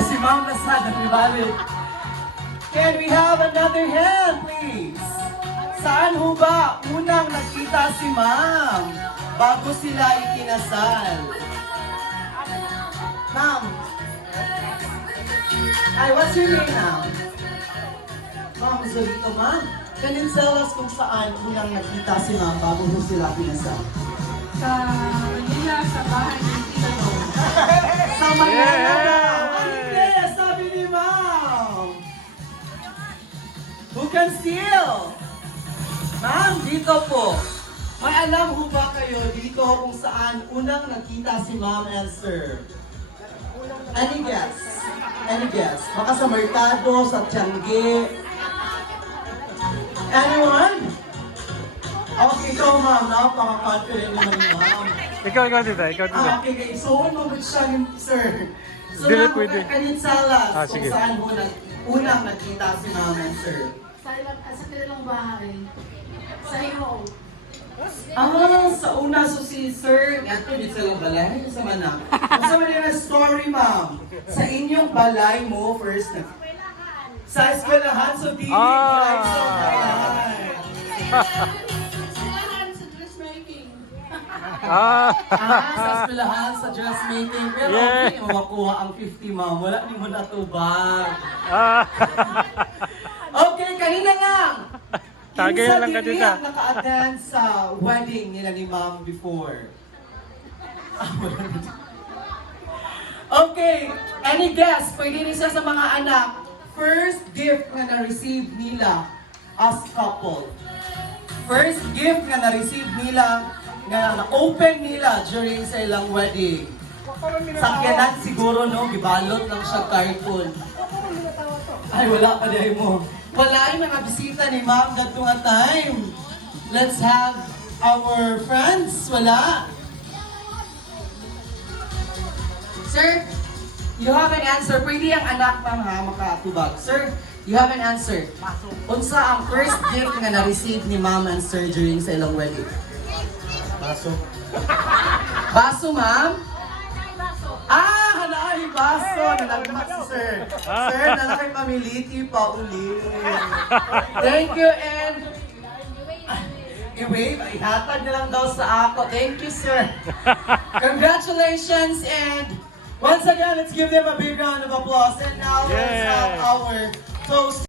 Si Ma'am Lazada, nabalik. Can we have another hand, please? Saan ho ba unang nakita si Ma'am bago sila ikinasal? Ma'am. Ay, what's your name now? Ma'am, Zolito, Ma'am. Can you tell us kung saan unang nakita si Ma'am bago ho sila kinasal? Sa Manila, sa bahay ng Tito. Sa Manila, Ma'am! Ay, hindi! Sabi ni Ma'am! Who can steal? Ma'am, dito po. May alam ho ba kayo dito kung saan unang nakita si Ma'am and Sir? Any guess? Any guess? Baka sa Mercado, sa Tiangge. Anyone? Okay, ikaw Ma'am, napaka-confident naman ni Ma'am. Ikaw dito, ikaw dito. Okay, okay. So, ano mo siya ni Sir? So, Dili Ma'am, pwede. kanin salas kung Sige. saan unang nakita si Ma'am and Sir. Sa kanilang bahay. Sa iyo. Sa una, so si Sir, ito dito sa balay, sa manak. Sa Manila story, Ma'am. Sa inyong balay mo, first na. Sa eskwelahan, so di balay sa balay. Silahan sa dressmaking. Sa eskwelahan, sa dressmaking. Pero Yeah. okay, makuha ang 50, Ma'am. Wala ni mo natubag. Okay, kanina nga. Tagay Kinsa lang ka diri dito. ang naka-attend sa wedding nila ni Ma'am before? Okay, any guess? Pwede rin siya sa mga anak. First gift na na-receive nila as couple. First gift na na-receive nila, na na-open nila during sa ilang wedding. Sakyanan siguro, no? Gibalot lang siya cartoon. Ay, wala pa dahil mo. Wala yung mga bisita ni Ma'am that nga time. Let's have our friends. Wala. Sir, you have an answer. Pwede ang anak, Ma'am, ha, makatubag. Sir, you have an answer. Unsa ang first gift nga na-receive ni Ma'am and Sir during sa ilang wedding? Baso. Baso, Ma'am? Hanay baso! Nalagmak si Sir. Sir, nalaki pamiliti pa uli. Thank you and... I-wave, ihatag na lang daw sa ako. Thank you, Sir. Congratulations and once again, let's give them a big round of applause. And now, let's have our toast.